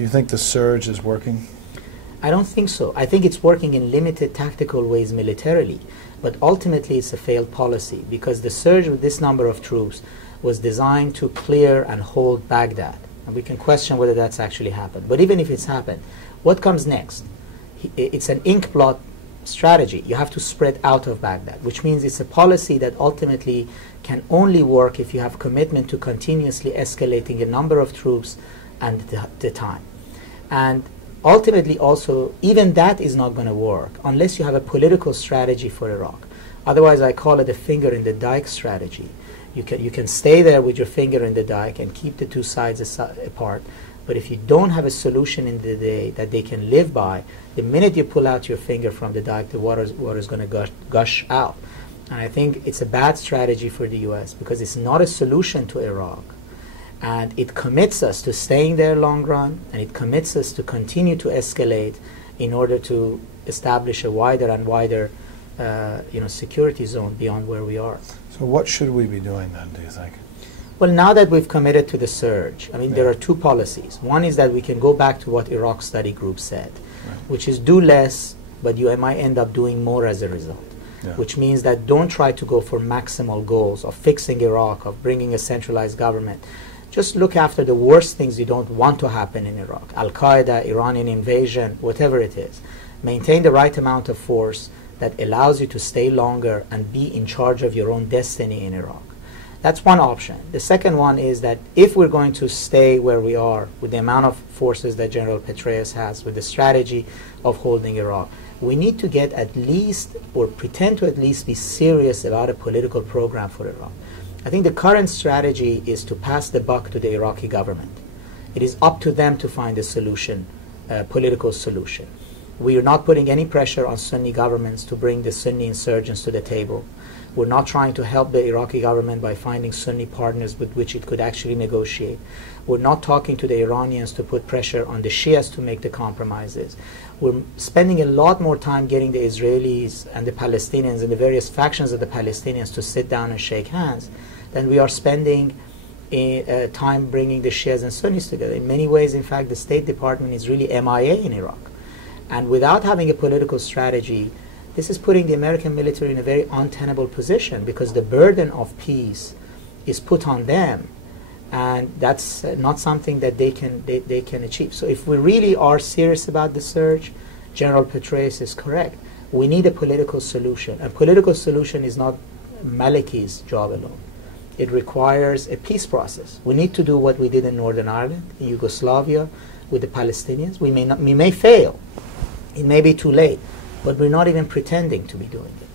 Do you think the surge is working? I don't think so. I think it's working in limited tactical ways militarily, but ultimately it's a failed policy because the surge with this number of troops was designed to clear and hold Baghdad. And we can question whether that's actually happened. But even if it's happened, what comes next? It's an ink blot strategy. You have to spread out of Baghdad, which means it's a policy that ultimately can only work if you have commitment to continuously escalating the number of troops and the time. And ultimately also, even that is not going to work unless you have a political strategy for Iraq. Otherwise, I call it a finger in the dike strategy. You can stay there with your finger in the dike and keep the two sides apart. But if you don't have a solution in the day that they can live by, the minute you pull out your finger from the dike, the water is going to gush out. And I think it's a bad strategy for the U.S. because it's not a solution to Iraq. And it commits us to staying there long run, and it commits us to continue to escalate in order to establish a wider and wider security zone beyond where we are. So what should we be doing then, do you think? Well, now that we've committed to the surge, I mean, there are two policies. One is that we can go back to what Iraq Study Group said, which is do less, but you might end up doing more as a result. Which means that don't try to go for maximal goals of fixing Iraq, of bringing a centralized government. Just look after the worst things you don't want to happen in Iraq. Al-Qaeda, Iranian invasion, whatever it is. Maintain the right amount of force that allows you to stay longer and be in charge of your own destiny in Iraq. That's one option. The second one is that if we're going to stay where we are with the amount of forces that General Petraeus has, with the strategy of holding Iraq, we need to get at least, or pretend to at least be serious about a political program for Iraq. I think the current strategy is to pass the buck to the Iraqi government. It is up to them to find a solution, a political solution. We are not putting any pressure on Sunni governments to bring the Sunni insurgents to the table. We're not trying to help the Iraqi government by finding Sunni partners with which it could actually negotiate. We're not talking to the Iranians to put pressure on the Shias to make the compromises. We're spending a lot more time getting the Israelis and the Palestinians and the various factions of the Palestinians to sit down and shake hands than we are spending time bringing the Shias and Sunnis together. In many ways, in fact, the State Department is really MIA in Iraq. And without having a political strategy, this is putting the American military in a very untenable position because the burden of peace is put on them, and that's not something that they can achieve. So if we really are serious about the surge, General Petraeus is correct. We need a political solution. A political solution is not Maliki's job alone. It requires a peace process. We need to do what we did in Northern Ireland, in Yugoslavia, with the Palestinians. We may fail. It may be too late. But we're not even pretending to be doing it.